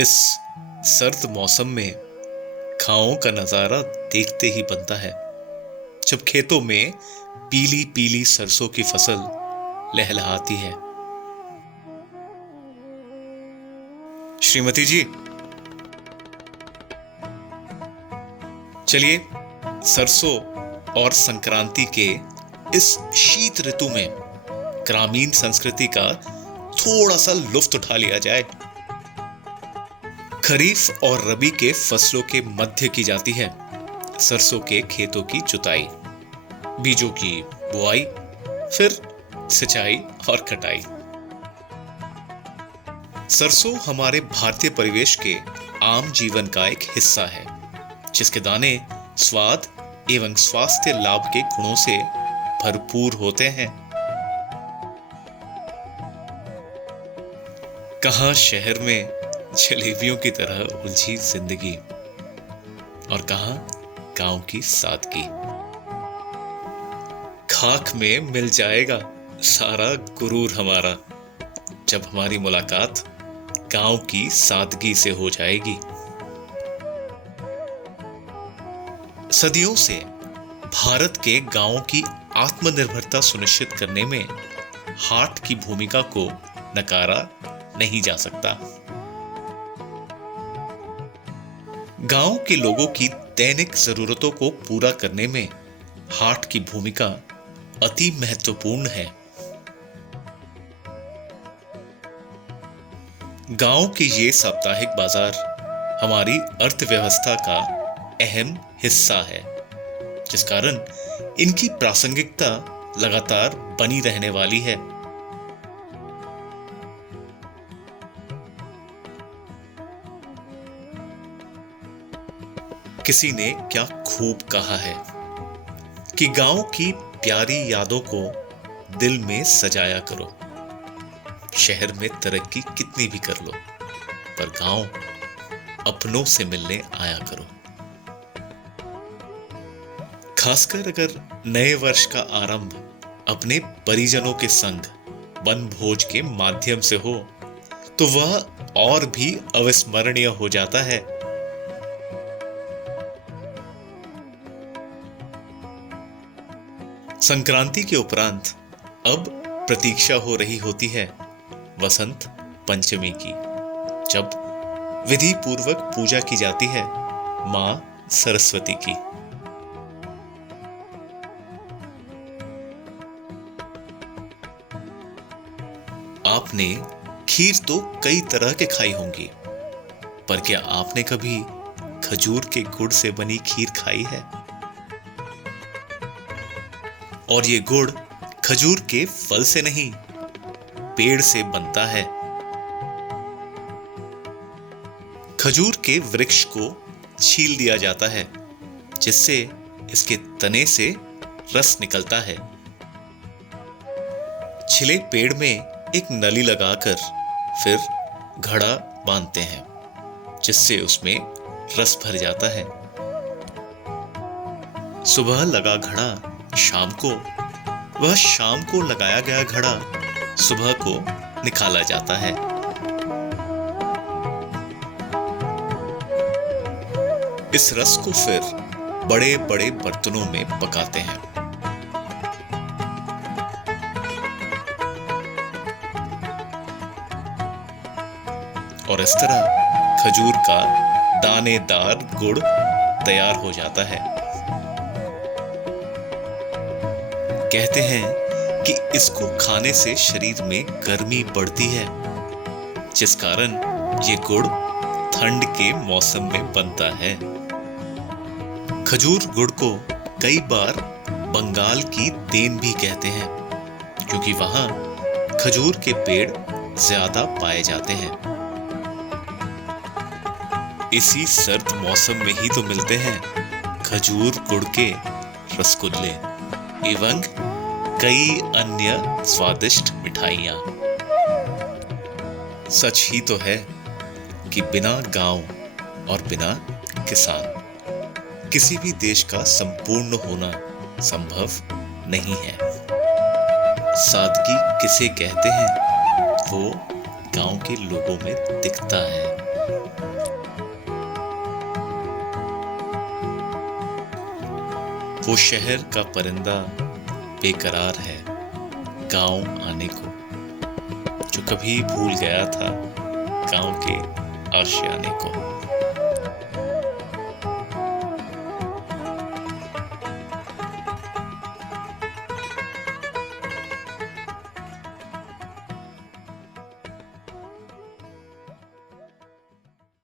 इस सर्द मौसम में घावों का नजारा देखते ही बनता है, जब खेतों में पीली पीली सरसों की फसल लहलहाती है। श्रीमती जी, चलिए सरसों और संक्रांति के इस शीत ऋतु में ग्रामीण संस्कृति का थोड़ा सा लुत्फ उठा लिया जाए। खरीफ और रबी के फसलों के मध्य की जाती है सरसों के खेतों की जुताई, बीजों की बुआई, फिर सिंचाई और कटाई। सरसों हमारे भारतीय परिवेश के आम जीवन का एक हिस्सा है, जिसके दाने स्वाद एवं स्वास्थ्य लाभ के गुणों से भरपूर होते हैं। कहां शहर में जलेबियों की तरह उलझी जिंदगी और कहां गांव की सादगी। खाक में मिल जाएगा सारा गुरूर हमारा, जब हमारी मुलाकात गांव की सादगी से हो जाएगी। सदियों से भारत के गांवों की आत्मनिर्भरता सुनिश्चित करने में हाट की भूमिका को नकारा नहीं जा सकता। गांव के लोगों की दैनिक जरूरतों को पूरा करने में हाट की भूमिका अति महत्वपूर्ण है। गांव के ये साप्ताहिक बाजार हमारी अर्थव्यवस्था का अहम हिस्सा है, जिस कारण इनकी प्रासंगिकता लगातार बनी रहने वाली है। किसी ने क्या खूब कहा है कि गांव की प्यारी यादों को दिल में सजाया करो। शहर में तरक्की कितनी भी कर लो, पर गांव अपनों से मिलने आया करो। खासकर अगर नए वर्ष का आरंभ अपने परिजनों के संग वनभोज के माध्यम से हो, तो वह और भी अविस्मरणीय हो जाता है। संक्रांति के उपरांत अब प्रतीक्षा हो रही होती है वसंत पंचमी की, जब विधि पूर्वक पूजा की जाती है मां सरस्वती की। आपने खीर तो कई तरह के खाई होंगी, पर क्या आपने कभी खजूर के गुड़ से बनी खीर खाई है? और ये गुड़ खजूर के फल से नहीं, पेड़ से बनता है। खजूर के वृक्ष को छील दिया जाता है, जिससे इसके तने से रस निकलता है। छिले पेड़ में एक नली लगाकर फिर घड़ा बांधते हैं, जिससे उसमें रस भर जाता है। सुबह लगा घड़ा शाम को लगाया गया घड़ा सुबह को निकाला जाता है। इस रस को फिर बड़े बड़े बर्तनों में पकाते हैं। और इस तरह खजूर का दानेदार गुड़ तैयार हो जाता है। कहते हैं कि इसको खाने से शरीर में गर्मी बढ़ती है, जिस कारण ये गुड़ ठंड के मौसम में बनता है। खजूर गुड़ को कई बार बंगाल की देन भी कहते हैं, क्योंकि वहां खजूर के पेड़ ज्यादा पाए जाते हैं। इसी सर्द मौसम में ही तो मिलते हैं खजूर गुड़ के रसगुल्ले एवं कई अन्य स्वादिष्ट मिठाइयां। सच ही तो है कि बिना गांव और बिना किसान किसी भी देश का संपूर्ण होना संभव नहीं है। सादगी किसे कहते हैं, वो गांव के लोगों में दिखता है। वो शहर का परिंदा बेकरार है गांव आने को, जो कभी भूल गया था गांव के आशियाने को।